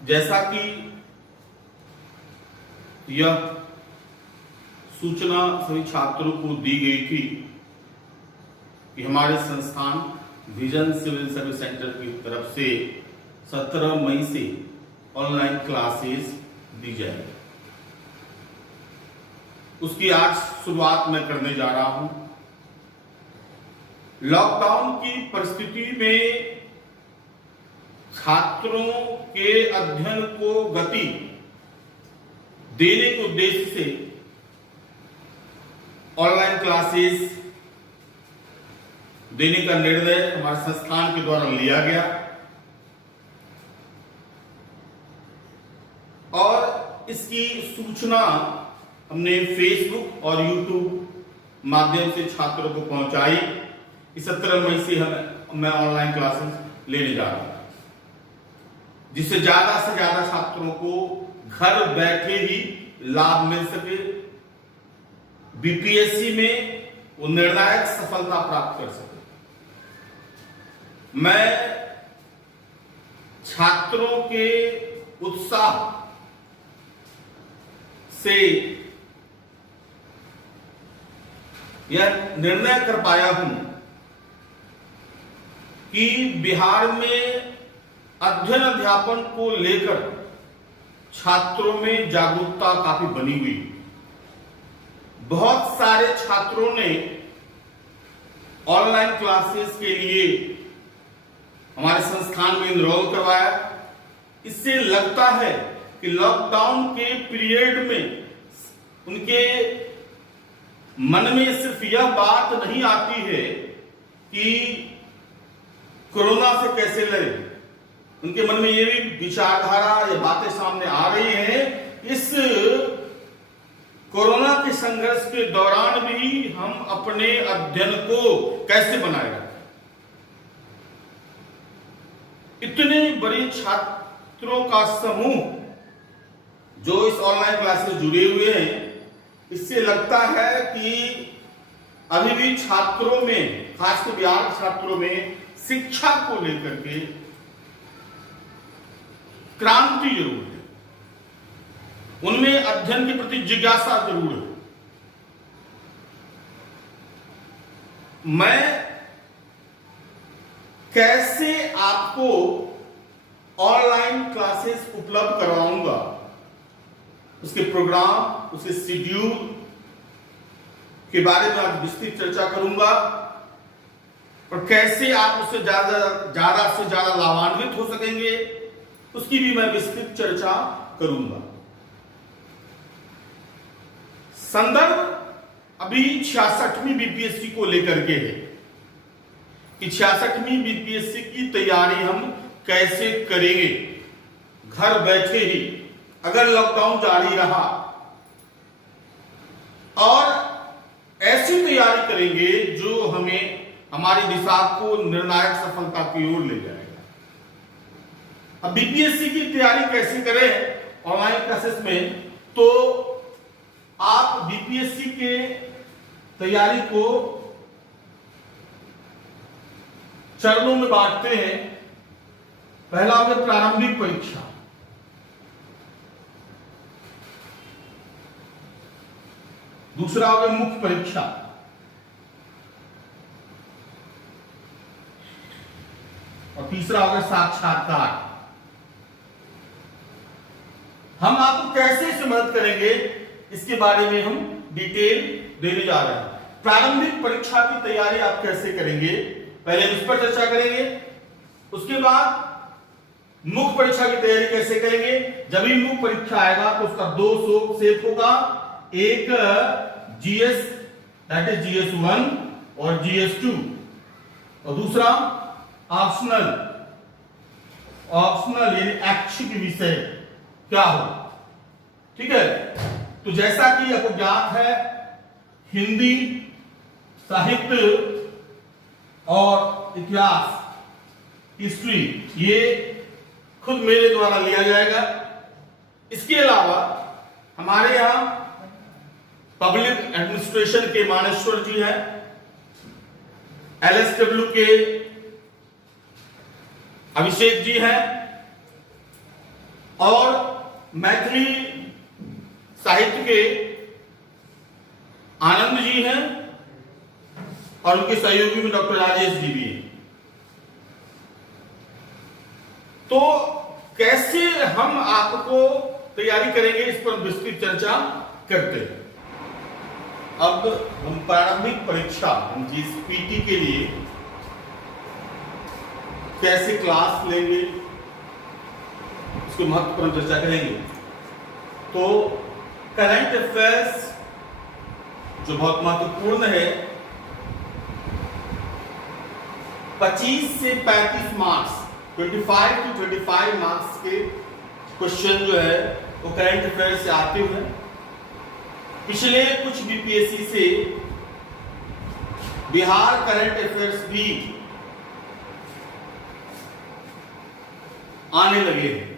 जैसा कि यह सूचना सभी छात्रों को दी गई थी कि हमारे संस्थान विजन सिविल सर्विस सेंटर की तरफ से 17 मई से ऑनलाइन क्लासेस दी जाएगी, उसकी आज शुरुआत मैं करने जा रहा हूं। लॉकडाउन की परिस्थिति में छात्रों के अध्ययन को गति देने के उद्देश्य से ऑनलाइन क्लासेस देने का निर्णय हमारे संस्थान के द्वारा लिया गया और इसकी सूचना हमने फेसबुक और यूट्यूब माध्यम से छात्रों को पहुंचाई। 17 मई से मैं ऑनलाइन क्लासेस लेने जा रहा हूं, जिससे ज्यादा से ज्यादा छात्रों को घर बैठे ही लाभ मिल सके, बीपीएससी में वो निर्णायक सफलता प्राप्त कर सके। मैं छात्रों के उत्साह से यह निर्णय कर पाया हूं कि बिहार में अध्ययन अध्यापन को लेकर छात्रों में जागरूकता काफी बनी हुई। बहुत सारे छात्रों ने ऑनलाइन क्लासेस के लिए हमारे संस्थान में एनरोल करवाया। इससे लगता है कि लॉकडाउन के पीरियड में उनके मन में सिर्फ यह बात नहीं आती है कि कोरोना से कैसे लड़े, उनके मन में यह भी विचारधारा या बातें सामने आ रही हैं, इस कोरोना के संघर्ष के दौरान भी हम अपने अध्ययन को कैसे बनाए रखें। इतने बड़े छात्रों का समूह जो इस ऑनलाइन क्लास से जुड़े हुए हैं, इससे लगता है कि अभी भी छात्रों में, खासकर बिहार के छात्रों में शिक्षा को लेकर के क्रांति जरूर है, उनमें अध्ययन के प्रति जिज्ञासा जरूर है। मैं कैसे आपको ऑनलाइन क्लासेस उपलब्ध करवाऊंगा, उसके प्रोग्राम, उसके शेड्यूल के बारे में आज विस्तृत चर्चा करूंगा और कैसे आप उससे ज्यादा से ज्यादा लाभान्वित हो सकेंगे, उसकी भी मैं विस्तृत चर्चा करूंगा। संदर्भ अभी 66वीं बीपीएससी को लेकर के है कि 66वीं बीपीएससी की तैयारी हम कैसे करेंगे घर बैठे ही, अगर लॉकडाउन जारी रहा, और ऐसी तैयारी करेंगे जो हमें हमारी दिशा को निर्णायक सफलता की ओर ले जाएगा। अब बीपीएससी की तैयारी कैसे करें ऑनलाइन क्लासेस में, तो आप बीपीएससी के तैयारी को चरणों में बांटते हैं। पहला हो गया प्रारंभिक परीक्षा, दूसरा हो गया मुख्य परीक्षा, और तीसरा हो गया साक्षात्कार। हम आपको कैसे इसमें मदद करेंगे, इसके बारे में हम डिटेल देने जा रहे हैं। प्रारंभिक परीक्षा की तैयारी आप कैसे करेंगे, पहले इस पर चर्चा करेंगे। उसके बाद मुख्य परीक्षा की तैयारी कैसे करेंगे। जब भी मुख्य परीक्षा आएगा तो उसका 2 सेट होगा, एक जीएस दैट इज जीएस 1 और जीएस 2, और दूसरा ऑप्शनल यानी ऐच्छिक विषय क्या हो। ठीक है, तो जैसा कि आपको ज्ञात है, हिंदी, साहित्य और इतिहास, हिस्ट्री, ये खुद मेरे द्वारा लिया जाएगा। इसके अलावा हमारे यहां पब्लिक एडमिनिस्ट्रेशन के मानेश्वर जी हैं, एलएसडब्ल्यू के अभिषेक जी हैं, और मैथिली साहित्य के आनंद जी हैं और उनके सहयोगी में डॉक्टर राजेश जी भी हैं। तो कैसे हम आपको तैयारी करेंगे इस पर विस्तृत चर्चा करते हैं। अब हम प्रारंभिक परीक्षा जीएसपीटी के लिए कैसे क्लास लेंगे इसको महत्वपूर्ण चर्चा करेंगे। तो करंट अफेयर्स जो बहुत महत्वपूर्ण है, 25 से 35 मार्क्स 25 to 25 मार्क्स के क्वेश्चन जो है वो करंट अफेयर से आते हुए पिछले कुछ बीपीएससी से बिहार करंट अफेयर्स भी आने लगे हैं।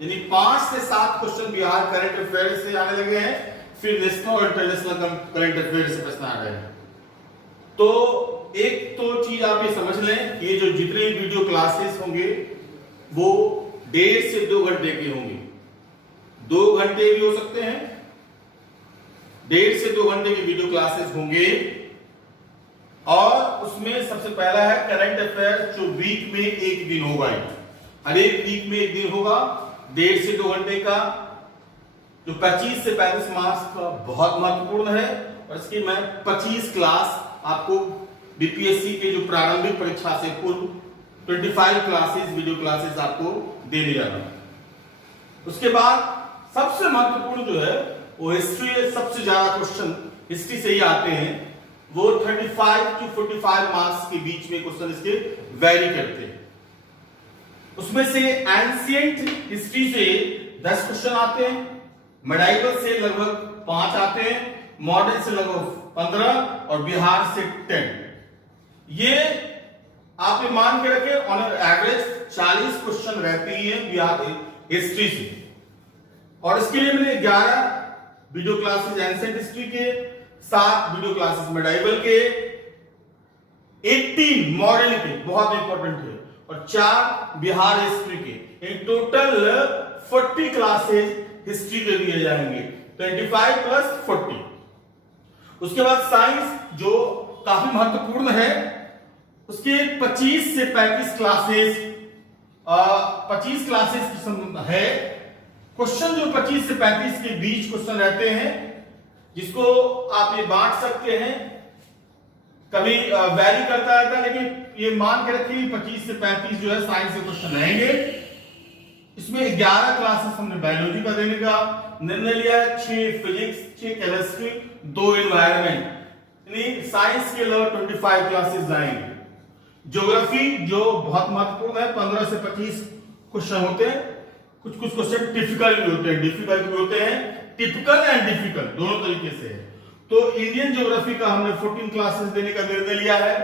यानी 5 से 7 क्वेश्चन बिहार करंट अफेयर से आने लगे हैं, फिर नेशनल और इंटरनेशनल करंट अफेयर से प्रश्न आ रहे हैं। तो एक तो चीज आप ये समझ लें कि ये जो जितने वीडियो क्लासेस होंगे वो 1.5 से 2 घंटे के होंगे। 2 घंटे भी हो सकते हैं, 1.5 से 2 घंटे की वीडियो क्लासेस होंगे। और उसमें सबसे पहला है करंट अफेयर जो वीक में एक दिन होगा, हर एक वीक में एक दिन होगा 1.5 से 2 घंटे का, जो 25 से 35 मार्क्स का बहुत महत्वपूर्ण है। और इसकी मैं 25 क्लास आपको बीपीएससी के जो प्रारंभिक परीक्षा से पूर्व 25 क्लासेस वीडियो क्लासेस आपको देने जा रहा हूं। उसके बाद सबसे महत्वपूर्ण जो है वो हिस्ट्री है। सबसे ज्यादा क्वेश्चन हिस्ट्री से ही आते हैं, वो 35 to 45 मार्क्स के बीच में क्वेश्चन इसके वेरी करते हैं। उसमें से एंशिएंट हिस्ट्री से 10 क्वेश्चन आते हैं, मेडाइवल से लगभग 5 आते हैं, मॉडर्न से लगभग 15 और बिहार से 10। ये आप ये मान के रखे ऑन एवरेज 40 क्वेश्चन रहते ही हैं बिहार हिस्ट्री से। और इसके लिए मैंने 11 वीडियो क्लासेस एंशिएंट हिस्ट्री के, 7 वीडियो क्लासेस मेडाइवल के, 18 मॉडर्न के बहुत इंपॉर्टेंट है, और 4 बिहार हिस्ट्री के। इन टोटल 40 क्लासेस हिस्ट्री के दिए जाएंगे, 25 प्लस 40। उसके बाद साइंस जो काफी महत्वपूर्ण है, उसके 25 से 35 क्लासेस 25 क्लासेस है। क्वेश्चन जो 25 से 35 के बीच क्वेश्चन रहते हैं, जिसको आप ये बांट सकते हैं, कभी वैरी करता रहता है, लेकिन ये मान के रखिए 25 से 35 जो है साइंस से क्वेश्चन रहेंगे। इसमें 11 क्लासेस हमने बायोलॉजी का देने का निर्णय लिया है, 6 फिजिक्स, 6 केमिस्ट्री, 2 एनवायरनमेंट, यानी साइंस के लगभग 25 क्लासेस आएंगे। ज्योग्राफी जो बहुत महत्वपूर्ण है, 15 से 25 क्वेश्चन होते हैं। कुछ क्वेश्चन डिफिकल्ट भी होते हैं, डिफिकल्ट भी होते हैं, टिपिकल एंड डिफिकल्ट दोनों तरीके से है। तो इंडियन ज्योग्राफी का हमने 14 क्लासेस देने का निर्णय लिया है,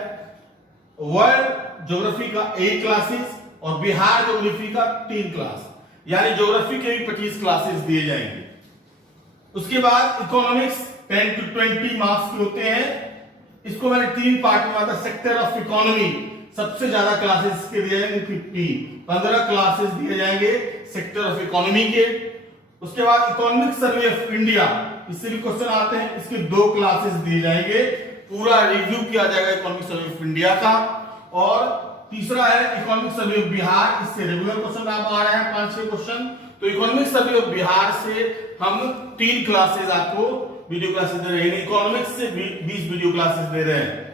वर्ल्ड ज्योग्राफी का 8 क्लासेस और बिहार ज्योग्राफी का 3 क्लास, यानी ज्योग्राफी के भी 25 क्लासेस दिए जाएंगे। उसके बाद इकोनॉमिक्स 10 to 20 मार्क्स के होते हैं। इसको मैंने 3 पार्ट में बांटा। सेक्टर ऑफ इकोनॉमी सबसे ज्यादा क्लासेस के दिए जाएंगे, 15 क्लासेस दिए जाएंगे सेक्टर ऑफ इकोनॉमी के। उसके बाद इकोनॉमिक सर्वे ऑफ इंडिया, इससे भी क्वेश्चन आते हैं, इसके 2 क्लासेस दिए जाएंगे, पूरा रिव्यू किया जाएगा इकोनॉमिक सर्वे ऑफ इंडिया का। और तीसरा है इकोनॉमिक सर्वे ऑफ बिहार, इससे रेगुलर क्वेश्चन आप आ रहे हैं 5-6 क्वेश्चन। तो इकोनॉमिक सर्वे ऑफ बिहार से हम 3 क्लासेस आपको वीडियो क्लासेस दे रहे हैं, इकोनॉमिक्स से 20 वीडियो क्लासेस दे रहे हैं।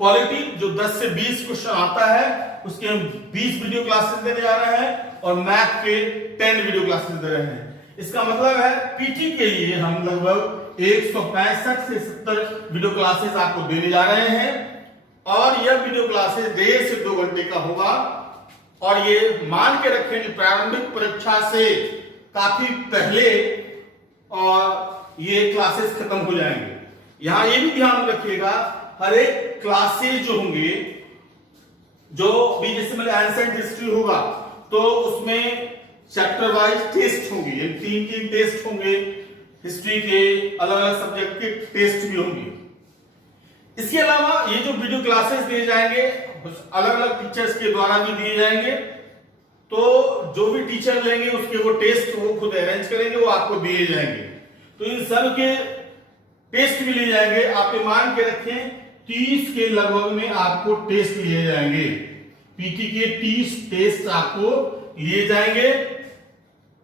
पॉलिटी जो 10 से 20 क्वेश्चन आता है, उसके हम 20 वीडियो क्लासेस देने जा रहे हैं, और मैथ के 10 वीडियो क्लासेस दे रहे हैं। इसका मतलब है पीटी के लिए हम लगभग 165 से 70 वीडियो क्लासेस आपको देने जा रहे हैं, और यह वीडियो क्लासेस 1.5 से 2 घंटे का होगा। और ये मान के रखें कि प्रारंभिक परीक्षा से काफी पहले और ये क्लासेस खत्म हो जाएंगे। यहां ये भी ध्यान रखिएगा, हर एक क्लासेस जो होंगे, जो भी जैसे मैंने एंशिएंट हिस्ट्री होगा तो उसमें चैप्टर वाइज टेस्ट होंगे, 3 टेस्ट होंगे, हिस्ट्री के अलग अलग सब्जेक्ट के टेस्ट भी होंगे। इसके अलावा ये जो वीडियो क्लासेस दिए जाएंगे अलग अलग टीचर्स के द्वारा भी दिए जाएंगे, तो जो भी टीचर लेंगे उसके वो टेस्ट वो खुद अरेंज करेंगे, वो आपको दिए जाएंगे। तो इन सब के टेस्ट भी लिए जाएंगे। आप ये मान के रखें 30 के लगभग में आपको टेस्ट लिए जाएंगे। पीटी के 30 टेस्ट आपको लिए जाएंगे।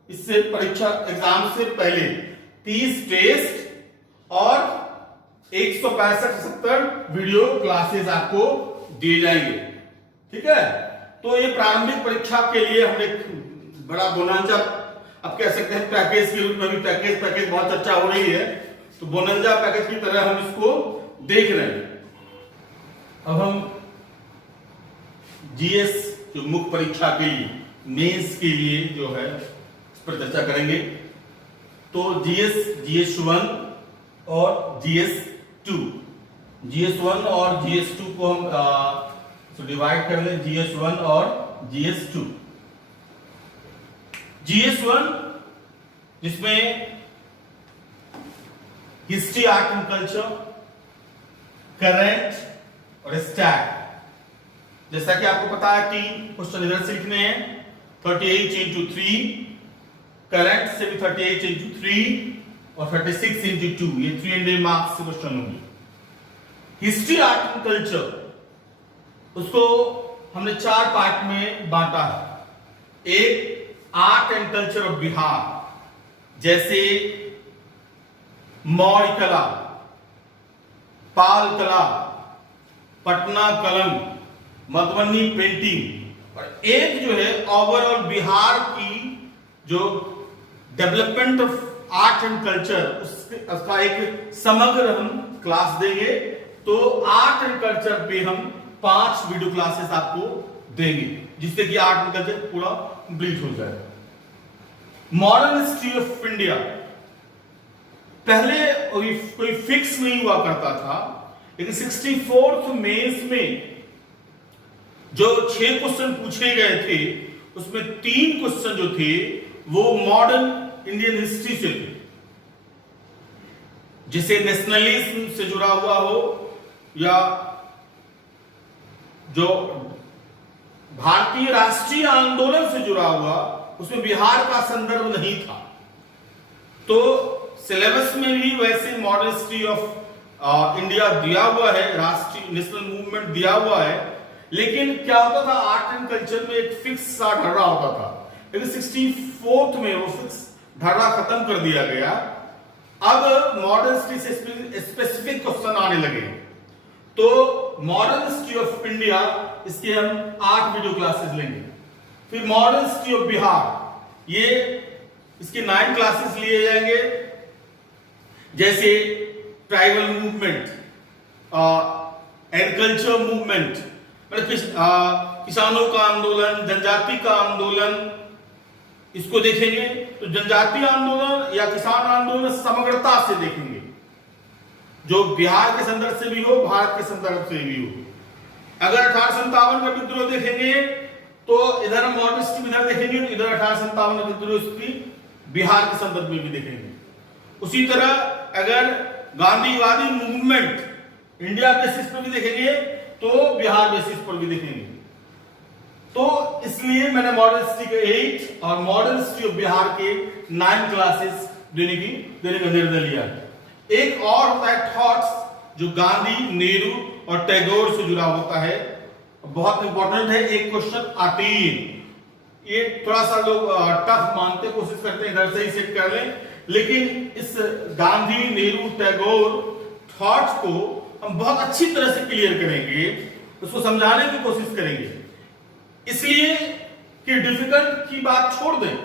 इससे परीक्षा एग्जाम से पहले 30 टेस्ट और 165-70 वीडियो क्लासेस आपको दिए जाएंगे। ठीक है, तो ये प्रारंभिक परीक्षा के लिए हमने बड़ा बोनांजा अब कह सकते हैं पैकेज के रूप में भी पैकेज बहुत चर्चा हो रही है, तो बोनांजा पैकेज की तरह हम इसको देख रहे हैं। अब हम जीएस जो मुख्य परीक्षा के लिए मेंस के लिए जो है इस पर चर्चा करेंगे। तो जीएस 1 और जीएस 2, जीएस 1 और जीएस 2 को हम डिवाइड कर लें, जीएस 1 और जीएस 2। जीएस 1 जिसमें history, art and culture, current और स्टैट, जैसा कि आपको पता है 3 क्वेश्चन इधर से लिखने हैं, 38x3, करंट से भी 38x3 और 36x2, ये 300 मार्क्स से क्वेश्चन होंगे। हिस्ट्री, आर्ट एंड कल्चर उसको हमने 4 पार्ट में बांटा है। एक art and culture of Bihar, जैसे मौर्य कला, पाल कला, पटना कलम, मधुबनी पेंटिंग, और एक जो है ओवरऑल बिहार की जो development of art and culture उसका एक समग्र हम क्लास देंगे। तो आर्ट एंड कल्चर पे हम 5 वीडियो क्लासेस आपको देंगे, जिससे कि आर्ट एंड कल्चर पूरा कंप्लीट हो जाए। मॉडर्न हिस्ट्री ऑफ इंडिया, पहले कोई फिक्स नहीं हुआ करता था, लेकिन 64th मेंस में जो 6 क्वेश्चन पूछे गए थे उसमें 3 क्वेश्चन जो थे वो मॉडर्न इंडियन हिस्ट्री से थे, जिसे नेशनलिज्म से जुड़ा हुआ हो या जो भारतीय राष्ट्रीय आंदोलन से जुड़ा हुआ, उसमें बिहार का संदर्भ नहीं था। तो सिलेबस में भी वैसे मॉडर्न हिस्ट्री ऑफ इंडिया दिया हुआ है, राष्ट्रीय नेशनल मूवमेंट दिया हुआ है, लेकिन क्या होता था आर्ट एंड कल्चर में एक फिक्स सा ढर्रा होता था, लेकिन 64th में वो फिक्स ढर्रा खत्म कर दिया गया। अब मॉडर्न हिस्ट्री से स्पेसिफिक क्वेश्चन आने लगे। तो मॉडर्न हिस्ट्री ऑफ इंडिया, इसके हम 8 वीडियो क्लासेस लेंगे। फिर मॉडर्न हिस्ट्री ऑफ बिहार, ये इसके 9 क्लासेस लिए जाएंगे, जैसे ट्राइबल मूवमेंट, एग्रीकल्चर मूवमेंट, मतलब किसानों का आंदोलन, जनजाति का आंदोलन, इसको देखेंगे। तो जनजातीय आंदोलन या किसान आंदोलन समग्रता से देखेंगे, जो बिहार के संदर्भ से भी हो, भारत के संदर्भ से भी हो। अगर 1857 का विद्रोह देखेंगे तो इधर हम मॉडर्न हिस्ट्री में इधर देखेंगे, इधर 1857 का विद्रोह हिस्ट्री बिहार के संदर्भ में भी देखेंगे। उसी तरह अगर गांधीवादी मूवमेंट इंडिया बेसिस पर भी देखेंगे तो बिहार बेसिस पर भी देखेंगे। तो इसलिए मैंने मॉडर्न हिस्ट्री के 8 और मॉडर्न हिस्ट्री ऑफ बिहार के 9 क्लासेस देने का निर्णय लिया। एक और होता है थॉट्स, जो गांधी, नेहरू और टैगोर से जुड़ा होता है, बहुत इंपॉर्टेंट है। एक क्वेश्चन आते ही ये थोड़ा सा लोग टफ मानते, कोशिश करते हैं इधर से ही सेट कर लें, लेकिन इस गांधी, नेहरू, टैगोर थॉट्स को हम बहुत अच्छी तरह से क्लियर करेंगे, उसको समझाने की कोशिश करेंगे, इसलिए कि डिफिकल्ट की बात छोड़ दें।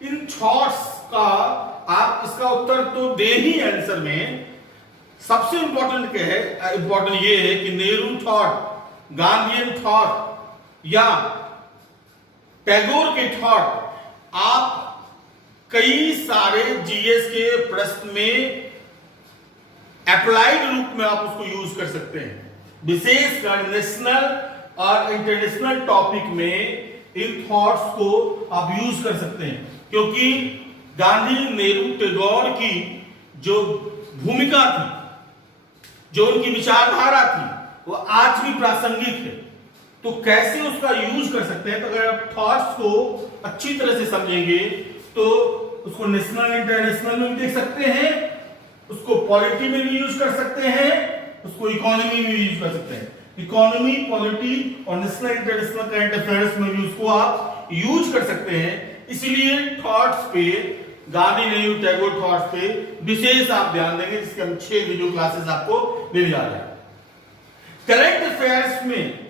इन थॉट्स का आप इसका उत्तर तो दे ही आंसर में। सबसे इंपॉर्टेंट क्या है, इंपॉर्टेंट ये है कि नेहरू थॉट, गांधीयन थॉट या टैगोर के थॉट आप कई सारे जीएस के प्रश्न में अप्लाइड रूप में आप उसको यूज कर सकते हैं। विशेषकर नेशनल और इंटरनेशनल टॉपिक में इन थॉट्स को आप यूज कर सकते हैं, क्योंकि गांधी, नेहरू, टैगोर की जो भूमिका थी, जो उनकी विचारधारा थी, वो आज भी प्रासंगिक है। तो कैसे उसका यूज कर सकते हैं? तो अगर आप थॉट्स को अच्छी तरह से समझेंगे तो उसको नेशनल इंटरनेशनल में भी देख सकते हैं, उसको पॉलिटी में भी यूज कर सकते हैं, उसको इकोनॉमी में भी यूज कर सकते हैं। इकोनॉमी, पॉलिटी और नेशनल इंटरनेशनल करंट अफेयर्स में भी उसको आप यूज कर सकते हैं। इसलिए थॉट्स पे, गांधी नेहरू टैगोर थॉट्स पे विशेष आप ध्यान देंगे, जिसके हम 6 वीडियो क्लासेस आपको देने जा रहे हैं। करंट अफेयर्स में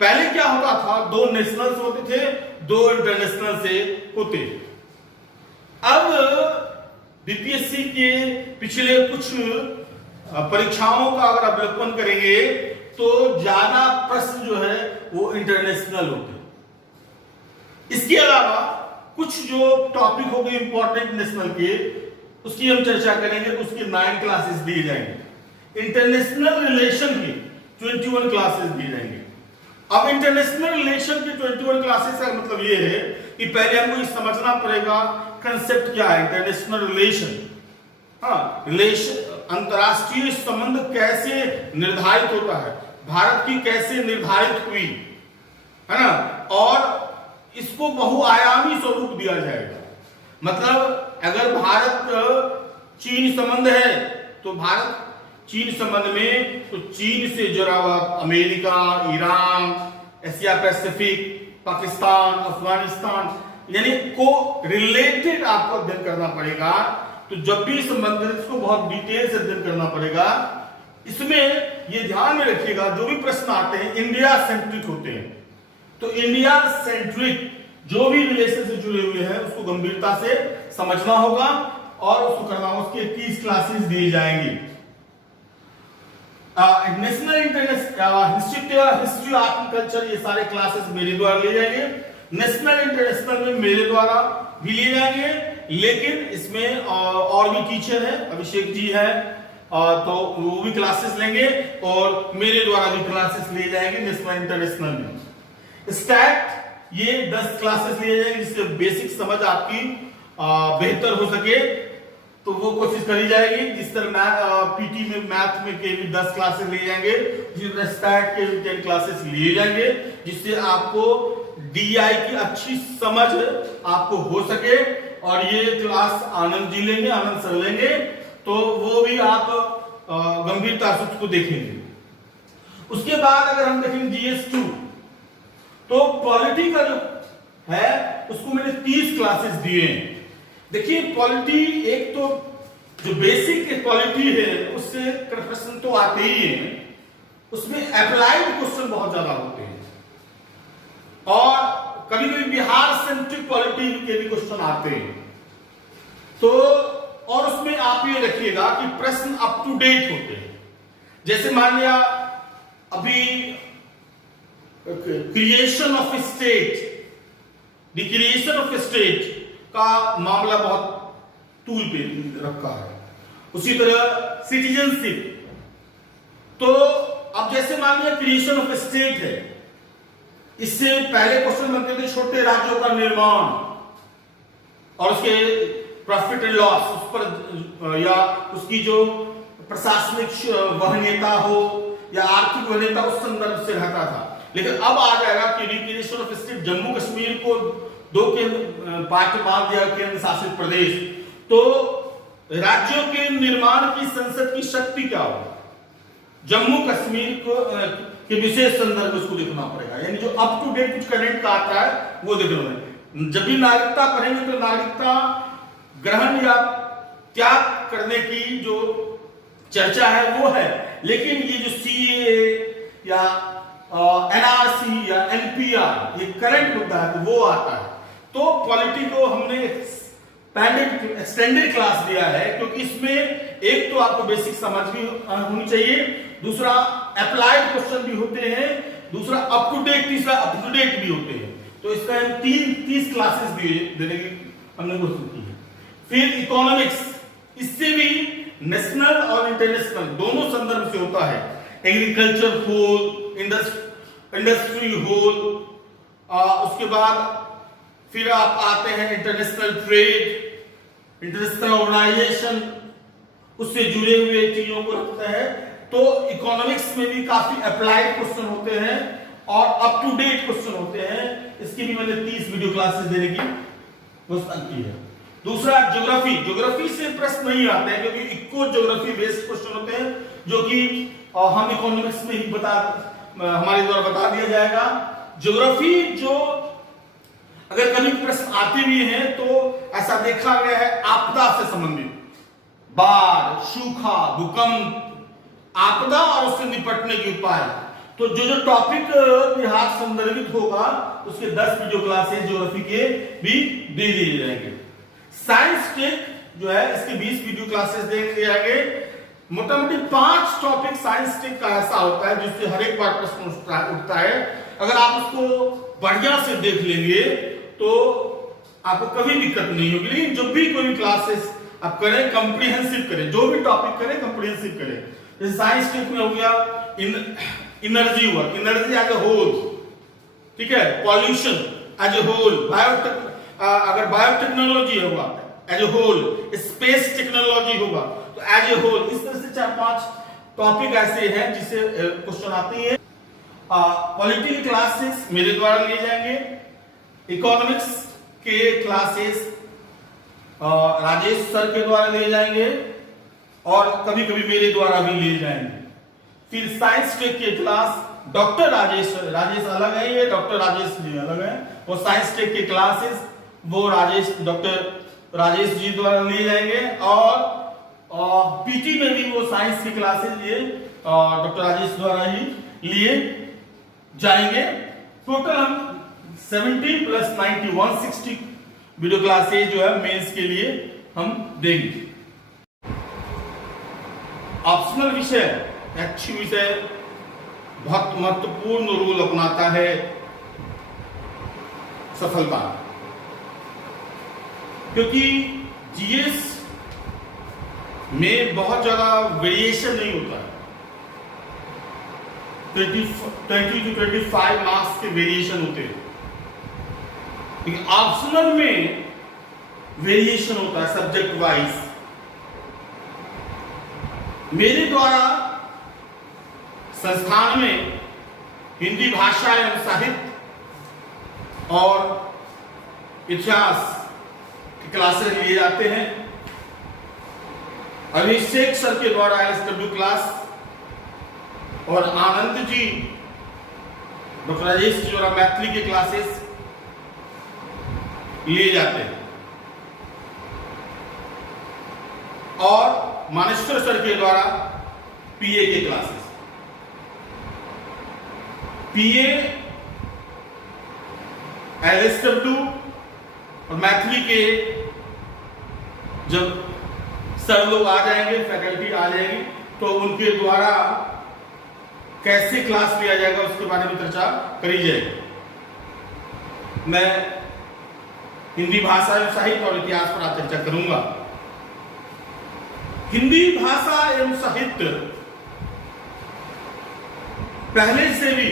पहले क्या होता था? 2 नेशनल से होते थे, 2 इंटरनेशनल से होते। अब बीपीएससी के पिछले कुछ परीक्षाओं का अगर अवलोकन करेंगे तो ज्यादा प्रश्न जो है वो इंटरनेशनल होते हैं। इसके अलावा कुछ जो टॉपिक हो गए इंपॉर्टेंट नेशनल के, उसकी हम चर्चा करेंगे, तो उसके 9 क्लासेस दिए जाएंगे। इंटरनेशनल रिलेशन के 21 क्लासेस दिए जाएंगे। अब इंटरनेशनल रिलेशन के 21 क्लासेस का मतलब ये है कि पहले हमको ये समझना पड़ेगा कंसेप्ट क्या है इंटरनेशनल रिलेशन। हाँ, रिलेशन, अंतरराष्ट्रीय संबंध कैसे निर्धारित होता है, भारत की कैसे निर्धारित हुई, है ना, और इसको बहुआयामी स्वरूप दिया जाएगा। मतलब अगर भारत चीन संबंध है तो भारत चीन संबंध में, तो चीन से जुड़ा हुआ America, Iran, Asia Pacific, Pakistan, Afghanistan, यानी को रिलेटेड आपको अध्ययन करना पड़ेगा। तो जब भी संबंधित, इसको बहुत डिटेल से अध्ययन करना पड़ेगा। इसमें ये ध्यान में रखिएगा, जो भी प्रश्न आते हैं इंडिया सेंट्रिक होते हैं। तो इंडिया सेंट्रिक जो भी रिलेशन से जुड़े हुए हैं उसको गंभीरता से समझना होगा और उसको करना होगा। उसके 30 क्लासेस दिए जाएंगे। National international history art and culture, ये सारे क्लासेस मेरे द्वारा लिए जाएंगे। नेशनल इंटरनेशनल में मेरे द्वारा भी लिए जाएंगे, लेकिन इसमें और भी टीचर है, अभिषेक जी है, तो वो भी क्लासेस लेंगे और मेरे द्वारा भी क्लासेस लिए जाएंगे नेशनल इंटरनेशनल में। स्टैट ये 10 क्लासेस लिए जाएंगे, जिससे बेसिक समझ आपकी बेहतर हो सके, तो वो कोशिश करी जाएगी। जिस तरह पीटी में, मैथ में के भी 10 क्लासेस लिए जाएंगे, जिस तरह स्टैट के भी 10 क्लासेस लिए जाएंगे, जिससे आपको डीआई की अच्छी समझ आपको हो सके। और ये क्लास आनंद जी लेंगे, आनंद सर लेंगे, तो वो भी आप गंभीरता से उसको देखेंगे। उसके बाद अगर हम देखेंगे GS2, तो पॉलिटी का जो है उसको मैंने 30 क्लासेस दिए हैं। देखिए पॉलिटी, एक तो जो बेसिक पॉलिटी है उससे प्रश्न तो आते ही हैं, उसमें अप्लाइड क्वेश्चन बहुत ज्यादा होते हैं और कभी कभी बिहार सेंट्रिक पॉलिटी के भी क्वेश्चन आते हैं। तो और उसमें आप ये रखिएगा कि प्रश्न अप टू डेट होते हैं। जैसे मान लिया अभी creation of state, the creation of state का मामला बहुत टूल पे रखा है। उसी तरह सिटीजनशिप, तो अब जैसे मान लिया क्रिएशन ऑफ स्टेट है, इससे पहले क्वेश्चन बनते थे छोटे राज्यों का निर्माण और उसके प्रॉफिट एंड लॉस, उस पर या उसकी जो प्रशासनिक वहनीयता हो या आर्थिक वहनीयता, उस संदर्भ से रहता था। लेकिन अब आ जाएगा कि recreation of state, Jammu Kashmir को 2 केंद्र पार्ट बांध दिया, केंद्र शासित प्रदेश, तो राज्यों के निर्माण की संसद की शक्ति क्या होगी, जम्मू कश्मीर को के विशेष संदर्भ उसको देखना पड़ेगा। यानी जो अप टू डेट कुछ करंट का आता है वो देखना है। जब भी नागरिकता पढ़ेंगे तो नागरिकता ग्रहण या त्याग करने की जो चर्चा है वो है, लेकिन ये जो सीए या एनआरसी या एनपीआर, ये करंट मुद्दा है, तो वो आता है। तो पॉलिटी को हमने एक्सटेंडेड क्लास दिया है, क्योंकि इसमें एक तो आपको बेसिक समझ भी होनी चाहिए, दूसरा अप्लाइड क्वेश्चन भी होते हैं, दूसरा अप टू डेट, तीसरा अप टू डेट भी होते हैं। तो इसका हम 30 क्लासेस देने की हमने कोशिश की है। फिर इकोनॉमिक्स, इससे भी नेशनल और इंटरनेशनल दोनों संदर्भ से होता है। एग्रीकल्चर होल, इंडस्ट्री होल, उसके बाद फिर आप आते हैं इंटरनेशनल ट्रेड, इंटरनेशनल ऑर्गेनाइजेशन, उससे जुड़े हुए चीजों को रखता है। तो इकोनॉमिक्स में भी काफी अप्लाइड क्वेश्चन होते हैं और अप टू डेट क्वेश्चन होते हैं। इसकी भी मैंने 30 वीडियो क्लासेस देने की घोषणा की है। दूसरा ज्योग्राफी से प्रश्न नहीं आते हैं क्योंकि इको ज्योग्राफी बेस्ड क्वेश्चन होते हैं, जो कि हम इकोनॉमिक्स में ही हमारे द्वारा बता दिया जाएगा। ज्योग्राफी जो अगर कभी प्रश्न आते भी हैं तो ऐसा देखा गया है आपदा से संबंधित, बाढ़, सूखा, भूकंप, आपदा और उससे निपटने के उपाय, तो जो टॉपिक यहाँ संदर्भित होगा उसके 10 वीडियो क्लासेस ज्योग्राफी के भी दे दिए जाएंगे। साइंस टेक जो है इसके 20 वीडियो क्लासेस दे दिए जाएंगे। मोटा मोटी 5 टॉपिक साइंस टेक का ऐसा होता है जिससे हर एक बार प्रश्न उठता है। अगर आप उसको बढ़िया से देख लेंगे तो आपको कभी दिक्कत नहीं होगी। लेकिन जब भी कोई क्लासेस आप करें, कंप्रीहेंसिव करें, जो भी टॉपिक करें कंप्रीहेंसिव करें। जैसे साइंस टेक में हो गया एनर्जी हुआ, एनर्जी एज ए होल, ठीक है, पॉल्यूशन एज ए होल, अगर बायोटेक्नोलॉजी होगा as a whole, space technology होगा तो एज ए होल। इस तरह से 4-5 टॉपिक ऐसे हैं जिससे क्वेश्चन आती है। पॉलिटिकल क्लासेस मेरे द्वारा लिए जाएंगे, इकोनॉमिक्स के क्लासेस राजेश सर के द्वारा लिए जाएंगे और कभी कभी मेरे द्वारा भी लिए जाएंगे। फिर साइंस टेक के क्लास डॉक्टर राजेश अलग है, ये डॉक्टर राजेश जी अलग है। वो साइंस टेक के क्लासेस वो डॉक्टर राजेश जी द्वारा लिए जाएंगे और पीटी में भी वो साइंस की क्लासेस लिए डॉक्टर राजेश द्वारा ही लिए जाएंगे। टोटल हम 70 + 90 160 वीडियो क्लासेस जो है मेंस के लिए हम देंगे। ऑप्शनल विषय, ऐच्छिक विषय बहुत महत्वपूर्ण रोल अपनाता है सफलता, क्योंकि जीएस में बहुत ज्यादा वेरिएशन नहीं होता है। 20 to 25 मार्क्स के वेरिएशन होते हैं, लेकिन ऑप्शनल में वेरिएशन होता है सब्जेक्ट वाइज। मेरे द्वारा संस्थान में हिंदी भाषा एवं साहित्य और इतिहास की क्लासेस लिए जाते हैं। अभिषेक सर के द्वारा एलएसडब्ल्यू क्लास और आनंद जी, डॉक्टर राजेश जी द्वारा मैथिली के क्लासेस लिए जाते हैं और मानेश्वर सर के द्वारा पीए के क्लासेस। पीए, एलएसडब्ल्यू और मैथिली के जब सर लोग आ जाएंगे, फैकल्टी आ जाएगी, तो उनके द्वारा कैसे क्लास लिया जाएगा उसके बारे में चर्चा करी जाएगी। मैं हिंदी भाषा एवं साहित्य और इतिहास पर आज चर्चा करूंगा। हिंदी भाषा एवं साहित्य पहले से भी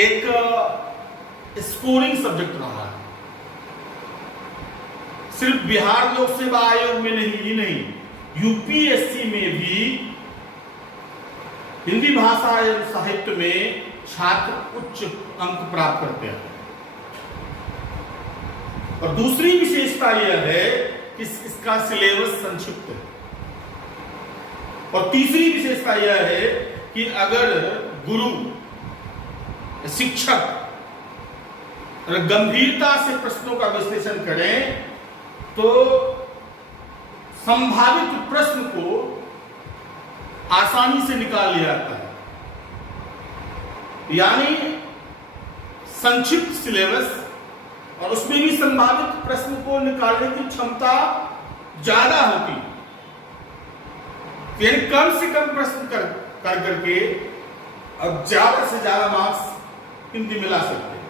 एक स्कोरिंग सब्जेक्ट रहा है। सिर्फ बिहार लोक सेवा आयोग में नहीं, यूपीएससी में भी हिंदी भाषा एवं साहित्य में छात्र उच्च अंक प्राप्त करते हैं। और दूसरी विशेषता यह है कि इसका सिलेबस संक्षिप्त है। और तीसरी विशेषता यह है कि अगर गुरु, शिक्षक अगर गंभीरता से प्रश्नों का विश्लेषण करें तो संभावित प्रश्न को आसानी से निकाल लिया जाता है। यानी संक्षिप्त सिलेबस और उसमें भी संभावित प्रश्न को निकालने की क्षमता ज्यादा होती, यानी कम से कम प्रश्न कर करके अब ज्यादा से ज्यादा मार्क्स हिंदी में ला सकते हैं।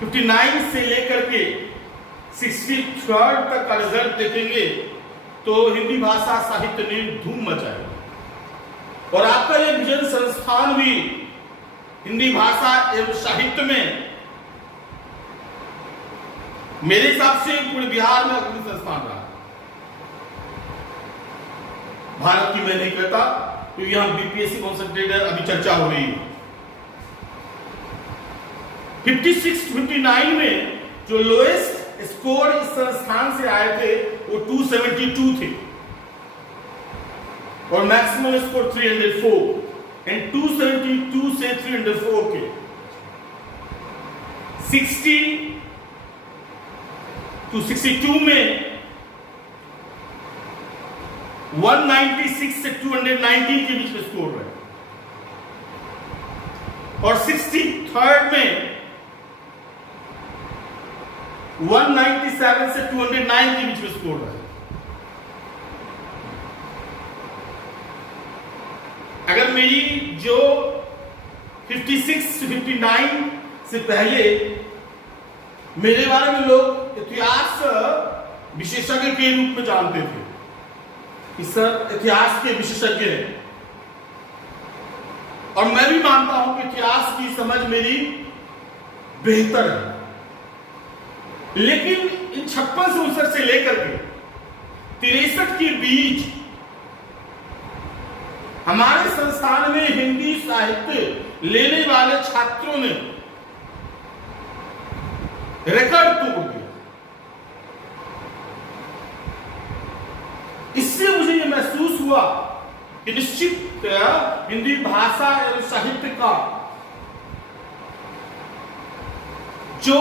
59 से लेकर के 63 तक का रिजल्ट देखेंगे तो हिंदी भाषा साहित्य ने धूम मचाई। और आपका ये विजन संस्थान भी हिंदी भाषा एवं साहित्य में मेरे हिसाब से पूरे बिहार में अग्रणी संस्थान रहा। भारत की मैं नहीं कहता, क्योंकि यहां बीपीएससी कॉन्सेंट्रेट है, अभी चर्चा हो रही है। 56-59 में जो लोएस्ट स्कोर इस संस्थान से आए थे वो 272 थे और मैक्सिमम स्कोर 304 एंड 272 से 304 के 60 to 62 में 196 से 219 के बीच में स्कोर रहे और 63rd में 197 से 209 के बीच में स्कोर रहे। अगर मेरी जो 56 से 59 से पहले मेरे बारे में लोग इतिहास विशेषज्ञ के रूप में जानते थे कि सर इतिहास के विशेषज्ञ हैं, और मैं भी मानता हूं कि इतिहास की समझ मेरी बेहतर है, लेकिन इन 56 से 59 से लेकर के 63 के बीच हमारे संस्थान में हिंदी साहित्य लेने वाले छात्रों ने रिकॉर्ड तोड़ दिया। इससे मुझे यह महसूस हुआ कि निश्चित हिंदी भाषा एवं साहित्य का जो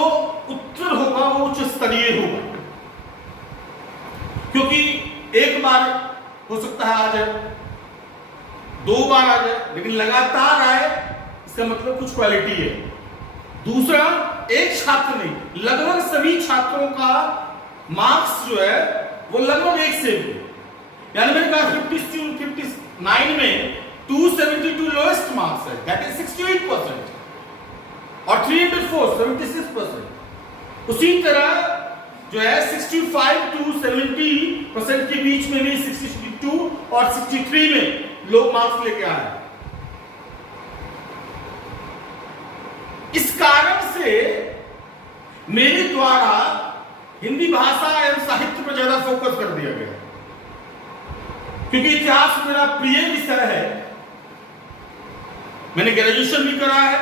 उत्तर होगा वो उच्च स्तरीय होगा, क्योंकि एक बार हो सकता है आ जाए, 2 बार आ जाए, लेकिन लगातार आए इसका मतलब कुछ क्वालिटी है। दूसरा, एक छात्र नहीं, लगभग सभी छात्रों का मार्क्स जो है वो लगभग एक से भी, यानी मेरे पास 59 में 272 लोएस्ट मार्क्स है, दैट इज 68%, और 304 76%। उसी तरह जो है 65 to 70% के बीच में भी 62 और 63 में लोग मार्क्स लेके आए। इस कारण से मेरे द्वारा हिंदी भाषा एवं साहित्य पर ज्यादा फोकस कर दिया गया, क्योंकि इतिहास मेरा प्रिय विषय है। मैंने ग्रेजुएशन भी करा है,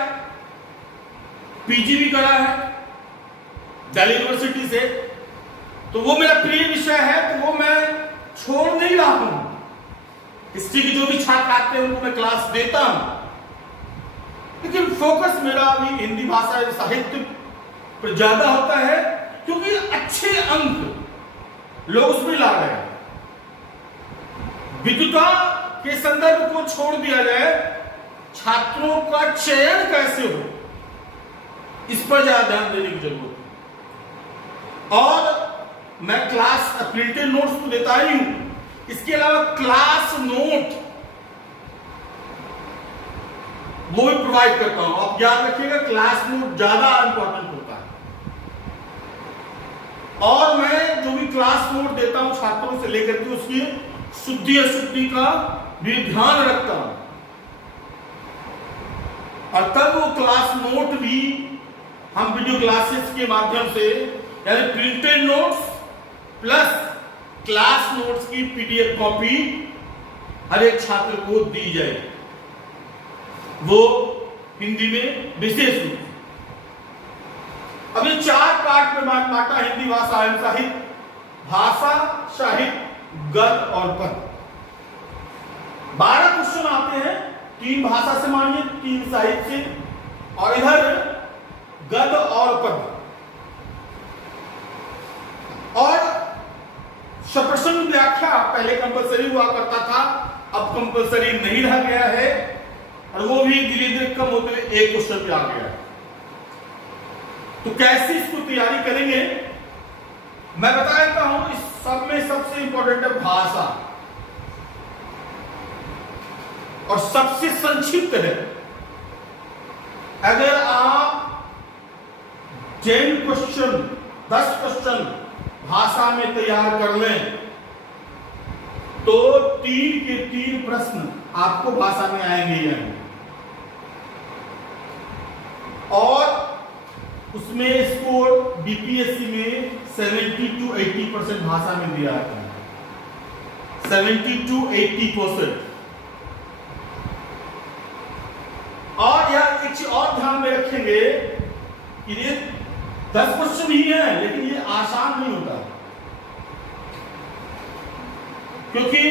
पीजी भी करा है दिल्ली यूनिवर्सिटी से, तो वो मेरा प्रिय विषय है, तो वो मैं छोड़ नहीं रहा हूं। हिस्ट्री के जो भी छात्र आते हैं उनको मैं क्लास देता हूं, लेकिन फोकस मेरा अभी हिंदी भाषा एवं साहित्य पर ज्यादा होता है, क्योंकि अच्छे अंक लोग उसमें ला रहे हैं। विद्वता के संदर्भ को छोड़ दिया जाए, छात्रों का चयन कैसे हो इस पर ज्यादा ध्यान देने की जरूरत है। और मैं क्लास प्रिंटेड नोट्स तो देता ही हूं, इसके अलावा क्लास नोट वो भी प्रोवाइड करता हूं। आप याद रखिएगा, क्लास नोट ज्यादा इंपॉर्टेंट होता है, और मैं जो भी क्लास नोट देता हूं छात्रों से लेकर के उसकी शुद्धि अशुद्धि का भी ध्यान रखता हूं, और तब वो क्लास नोट भी हम वीडियो क्लासेस के माध्यम से, यानी printed notes plus class notes की पीडीएफ कॉपी हर एक छात्र को दी जाए, वो हिंदी में विशेष रूप से। अब ये 4 पार्ट में बांटा हिंदी भाषा एवं साहित्य, भाषा, साहित्य, गद्य और पद। 12 क्वेश्चन आते हैं, 3 भाषा से मानिए, 3 साहित्य से, और इधर गद्य और पद। और सप्रश्न व्याख्या पहले कंपलसरी हुआ करता था, अब कंपलसरी नहीं रह गया है, और वो भी धीरे धीरे कम होते हुए एक क्वेश्चन पे आ गया है। तो कैसे इसको तैयारी करेंगे मैं बता देता हूं। इस सब में सबसे इंपॉर्टेंट है भाषा, और सबसे संक्षिप्त है। अगर आप 10 क्वेश्चन 10 क्वेश्चन भाषा में तैयार कर लें तो 3 के 3 प्रश्न आपको भाषा में आएंगे ही आएंगे। और उसमें स्कोर बीपीएससी में 70 to 80% भाषा में दिया आता है, 70 to 80%। और यार एक चीज और ध्यान में रखेंगे कि ये 10 क्वेश्चन ही है, लेकिन ये आसान नहीं होता, क्योंकि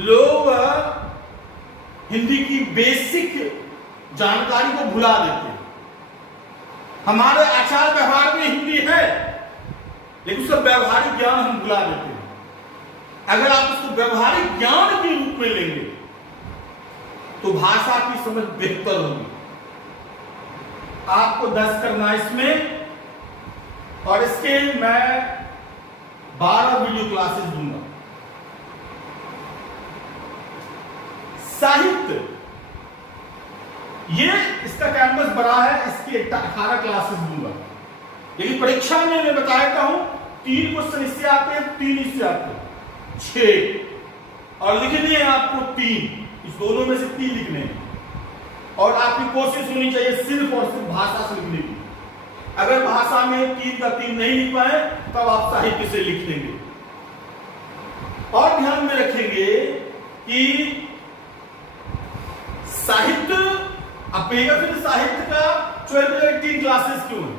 लोग हिंदी की बेसिक जानकारी को भुला देते हैं। हमारे आचार व्यवहार में हिंदी है, लेकिन उसका व्यवहारिक ज्ञान हम भुला देते हैं। अगर आप उसको व्यवहारिक ज्ञान के रूप में लेंगे तो भाषा की समझ बेहतर होगी। आपको 10 करना है इसमें, और इसके मैं 12 वीडियो क्लासेस दूंगा। साहित्य, ये इसका कैंपस बड़ा है, इसके 18 क्लासेस दूंगा, लेकिन परीक्षा में मैं बताता हूं 3 क्वेश्चन इससे आते हैं, 3 इससे आते हैं, 6, और लिखने हैं आपको 3, इस दोनों में से 3 लिखने हैं। और आपकी कोशिश होनी चाहिए सिर्फ और सिर्फ भाषा से लिखने की। अगर भाषा में 3 का 3 नहीं लिख पाए तब आप साहित्य से लिख लेंगे। और ध्यान में रखेंगे कि साहित्य, अपेगा फिर साहित्य का 12 18 क्लासेस क्यों है?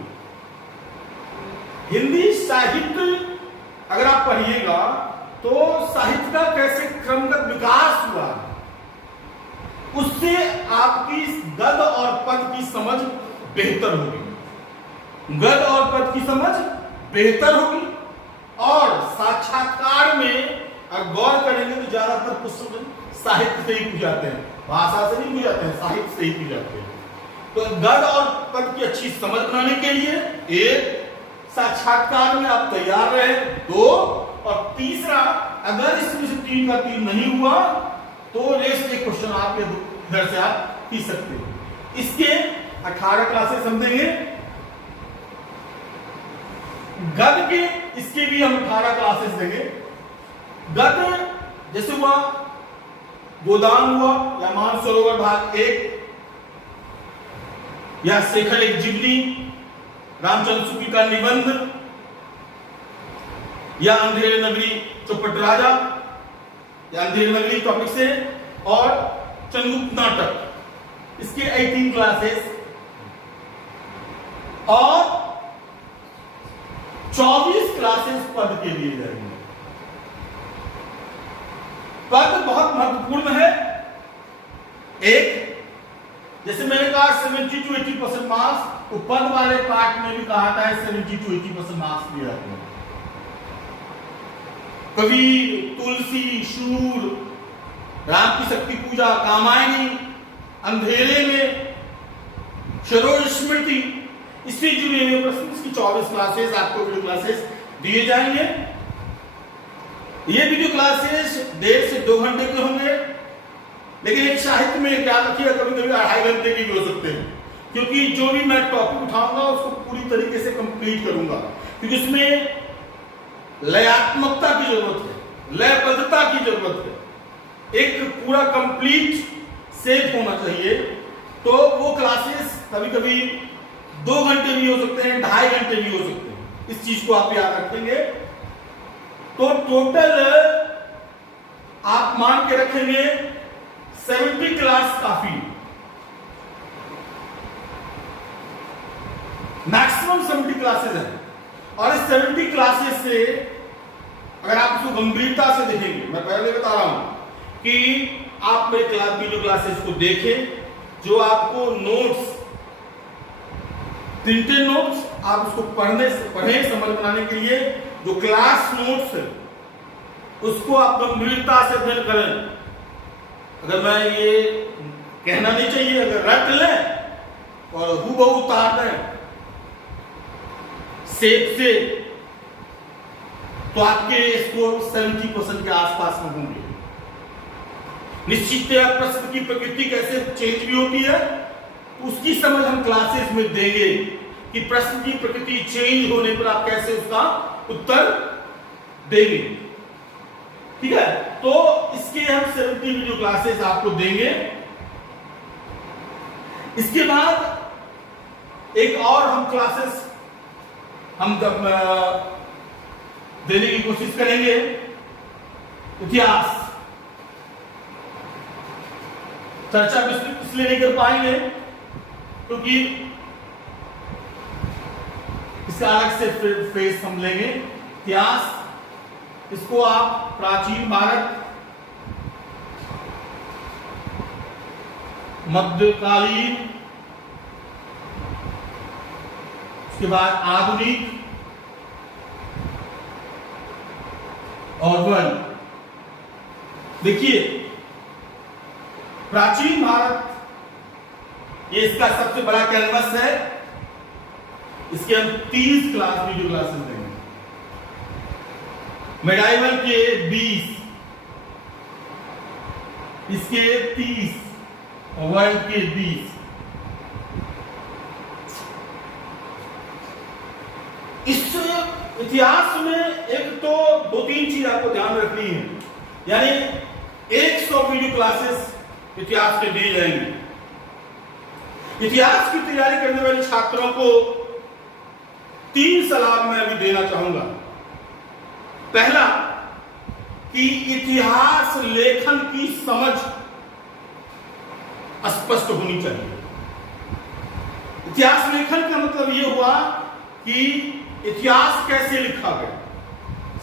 हिंदी साहित्य अगर आप पढ़िएगा तो साहित्य का कैसे क्रमगत विकास हुआ, उससे आपकी गद और पद की समझ बेहतर होगी, गद और पद की समझ बेहतर होगी। और साक्षात्कार में अगर गौर करेंगे तो ज्यादातर क्वेश्चन साहित्य से ही पूछ जाते हैं, भाषा से नहीं पूछ जाते हैं, साहित्य से ही पूछ जाते हैं। तो गद और पद की अच्छी समझ बनाने के लिए एक, साक्षात्कार में आप तैयार रहे, 2, और तीसरा, अगर इसमें से 3 का 3 नहीं हुआ तो रेस्ट एक क्वेश्चन आपके इधर से आप पी सकते हो। इसके 18 क्लासेस हम देंगे, गद के इसके भी हम 18 क्लासेस देंगे। गद जैसे हुआ गोदान हुआ, या मानसरोवर भाग 1, या शेखर एक जीवनी, रामचंद्र शुक्ल का निबंध, या अंधेरे नगरी चौपट राजा, या अंधेरे नगरी टॉपिक से, और चंद्रगुप्त नाटक, इसके 18 क्लासेस, और 24 क्लासेस पद के लिए जाएंगे। पद बहुत महत्वपूर्ण है। एक, जैसे मैंने कहा 70 to 80% मार्क्स, तो पद वाले पार्ट में भी कहा था 70 to 80% मार्क्स दिए जाते हैं। कवि, तुलसी, शूर, राम की शक्ति पूजा, कामायनी, अंधेरे में, सरोज स्मृति, इससे जुड़े हुए प्रश्न, इसकी 24 क्लासेस आपको वीडियो क्लासेस दिए जाएंगे। ये वीडियो क्लासेस 1.5 से 2 घंटे के होंगे, लेकिन एक साहित्य में क्या रखिएगा, कभी कभी 2.5 घंटे के भी हो सकते हैं, क्योंकि जो भी मैं टॉपिक उठाऊंगा उसको पूरी तरीके से कंप्लीट करूंगा, क्योंकि उसमें लयात्मकता की जरूरत है, लयबद्धता की जरूरत है, एक पूरा कंप्लीट सेट होना चाहिए। तो वो क्लासेस कभी कभी 2 घंटे भी हो सकते हैं, 2.5 घंटे भी हो सकते हैं, इस चीज को आप याद रखेंगे। तो टोटल आप मान के रखेंगे 70 क्लास काफी, मैक्सिमम 70 क्लासेस है। और इस 70 क्लासेस से अगर आप उसको गंभीरता से देखेंगे, मैं पहले बता रहा हूं कि आप मेरे वीडियो क्लासेस को देखें, जो आपको नोट्स, प्रिंटेड नोट्स, आप उसको पढ़ें समझ बनाने के लिए, जो क्लास नोट्स है उसको आप गंभीरता से अध्ययन करें। अगर मैं ये कहना नहीं चाहिए, अगर रट लें और हूबहू उतार दें सेब से, तो आपके स्कोर 70% के आसपास में होंगे। निश्चित है प्रश्न की प्रकृति कैसे चेंज भी होती है, उसकी समझ हम क्लासेस में देंगे कि प्रश्न की प्रकृति चेंज होने पर आप कैसे उसका उत्तर देंगे। ठीक है, तो इसके हम 70 वीडियो क्लासेस आपको देंगे। इसके बाद एक और हम क्लासेस हम देने की कोशिश करेंगे। इतिहास चर्चा विस्तृत इसलिए नहीं कर पाएंगे क्योंकि इसका अलग से फेस हम लेंगे। इतिहास, इसको आप प्राचीन भारत, मध्यकालीन, उसके बाद आधुनिक और वर्ल्ड। देखिए प्राचीन भारत, ये इसका सबसे बड़ा कैनवस है। इसके हम 30 वीडियो क्लासेस देंगे। मेडाइवल के 20, इसके 30, वर्ल्ड के 20। इस इतिहास में एक तो 2-3 चीज आपको ध्यान रखनी है, यानी 100 वीडियो क्लासेस इतिहास के दिए जाएंगे। इतिहास की तैयारी करने वाले छात्रों को 3 सलाह मैं अभी देना चाहूंगा। पहला कि इतिहास लेखन की समझ स्पष्ट होनी चाहिए। इतिहास लेखन का मतलब यह हुआ कि इतिहास कैसे लिखा गया।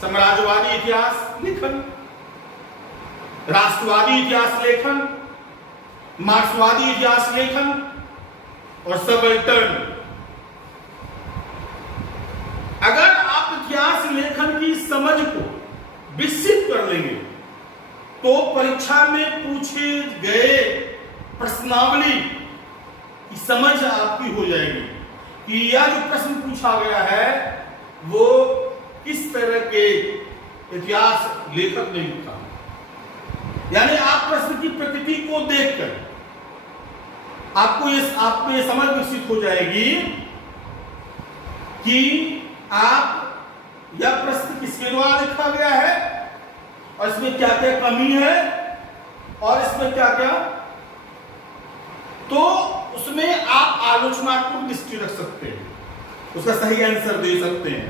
साम्राज्यवादी इतिहास लेखन, राष्ट्रवादी इतिहास लेखन, मार्क्सवादी इतिहास लेखन और सबाल्टर्न। अगर आप इतिहास लेखन की समझ को विकसित कर लेंगे तो परीक्षा में पूछे गए प्रश्नावली की समझ आपकी हो जाएगी कि यह जो प्रश्न पूछा गया है वो किस तरह के इतिहास लेखक ने लिखा। यानी आप प्रश्न की प्रकृति को देखकर आप में ये समझ विकसित हो जाएगी कि आप यह प्रश्न किसके द्वारा लिखा गया है और इसमें क्या क्या कमी है और इसमें क्या क्या, तो उसमें आप आलोचनात्मक दृष्टि रख सकते हैं, उसका सही आंसर दे सकते हैं।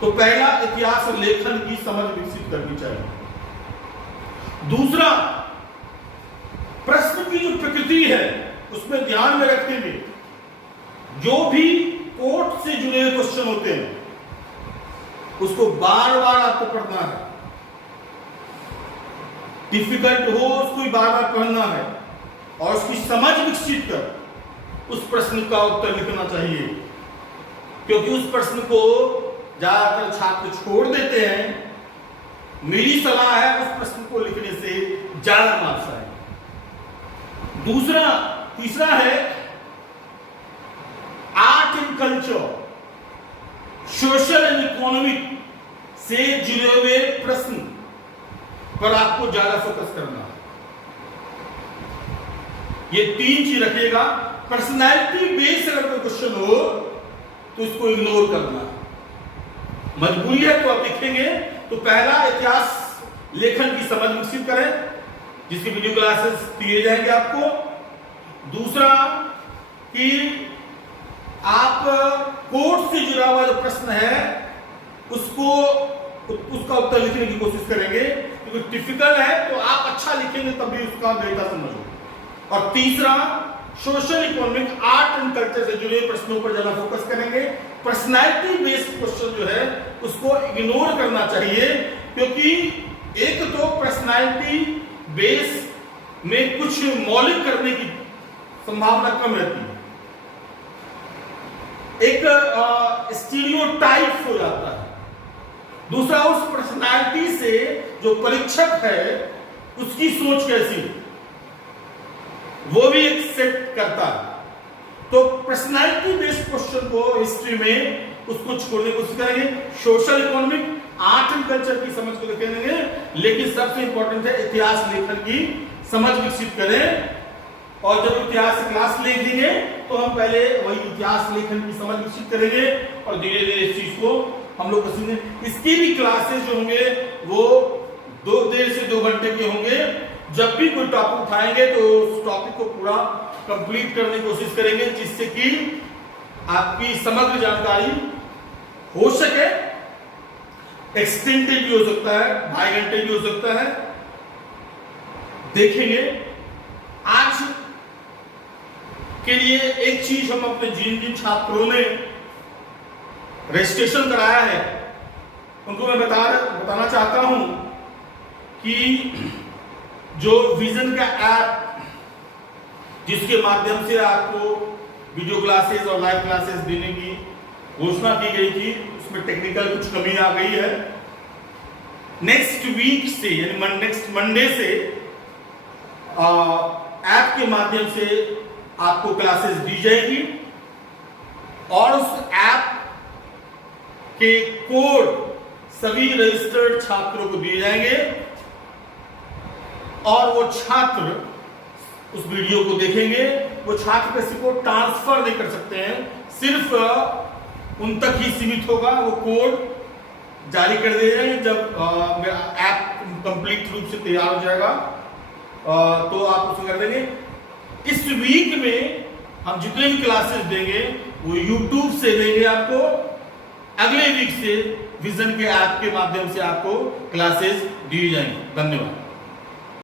तो पहला, इतिहास लेखन की समझ विकसित करनी चाहिए। दूसरा, प्रश्न की जो प्रकृति है उसमें ध्यान में रखते हुए जो भी कोर्ट से जुड़े हुए क्वेश्चन होते हैं उसको बार बार आपको पढ़ना है। डिफिकल्ट हो उसको भी बार बार पढ़ना है और उसकी समझ विकसित कर उस प्रश्न का उत्तर लिखना चाहिए, क्योंकि उस प्रश्न को ज्यादातर छात्र छोड़ देते हैं। मेरी सलाह है उस प्रश्न को लिखने से ज्यादा मार्क्स आए। तीसरा है art and culture, social and economic से जुड़े हुए प्रश्न पर आपको ज्यादा फोकस करना है। ये 3 चीज रखिएगा। पर्सनैलिटी बेस्ड अगर कोई क्वेश्चन हो तो इसको इग्नोर करना, मजबूरी है तो आप लिखेंगे। तो पहला, इतिहास लेखन की समझ विकसित करें जिसकी वीडियो क्लासेस दिए जाएंगे आपको। दूसरा कि आप कोर्ट से जुड़ा हुआ जो प्रश्न है उसका उत्तर लिखने की कोशिश करेंगे, क्योंकि डिफिकल्ट है तो आप अच्छा लिखेंगे तभी उसका बेहतर समझो। और तीसरा, social economic art and culture से जुड़े प्रश्नों पर ज्यादा फोकस करेंगे। पर्सनैलिटी बेस्ड क्वेश्चन जो है उसको इग्नोर करना चाहिए, क्योंकि एक तो पर्सनैलिटी बेस में कुछ मौलिक करने की संभावना कम रहती है, एक स्टीरियोटाइप हो जाता है। दूसरा, उस पर्सनैलिटी से जो परीक्षक है उसकी सोच कैसी वो भी एक सेट करता है। तो पर्सनैलिटी बेस्ड क्वेश्चन को हिस्ट्री में उसको छोड़ने की कोशिश करेंगे। Social economic art and culture की समझ को देखेंगे, लेकिन सबसे इंपॉर्टेंट है इतिहास लेखन की समझ विकसित करें। और जब इतिहास क्लास ले लेंगे तो हम पहले वही इतिहास लेखन की समझ विकसित करेंगे और धीरे धीरे इस चीज को हम लोग सीखेंगे। इसकी भी क्लासेस जो होंगे वो 1.5 से 2 घंटे के होंगे। जब भी कोई टॉपिक उठाएंगे तो उस टॉपिक को पूरा कंप्लीट करने की कोशिश करेंगे, जिससे कि आपकी समग्र जानकारी हो सके। एक्सटेंडेड भी हो सकता है, 2.5 घंटे भी हो सकता है, देखेंगे। आज के लिए एक चीज हम अपने जिन छात्रों ने रजिस्ट्रेशन कराया है उनको मैं बताना चाहता हूं कि जो विजन का ऐप जिसके माध्यम से आपको वीडियो क्लासेस और लाइव क्लासेस देने की घोषणा की गई थी, उसमें टेक्निकल कुछ कमी आ गई है। नेक्स्ट वीक से यानी नेक्स्ट मंडे से ऐप के माध्यम से आपको क्लासेस दी जाएगी और उस ऐप के कोड सभी रजिस्टर्ड छात्रों को दिए जाएंगे और वो छात्र उस वीडियो को देखेंगे। वो छात्र किसी को ट्रांसफर नहीं कर सकते हैं, सिर्फ उन तक ही सीमित होगा। वो कोड जारी कर दिए जाएंगे जब मेरा ऐप कंप्लीट रूप से तैयार हो जाएगा तो आप उसको कर देंगे। इस वीक में हम जितने भी क्लासेस देंगे वो YouTube से देंगे आपको। अगले वीक से विजन के ऐप के माध्यम से आपको क्लासेस दी जाएंगी। धन्यवाद।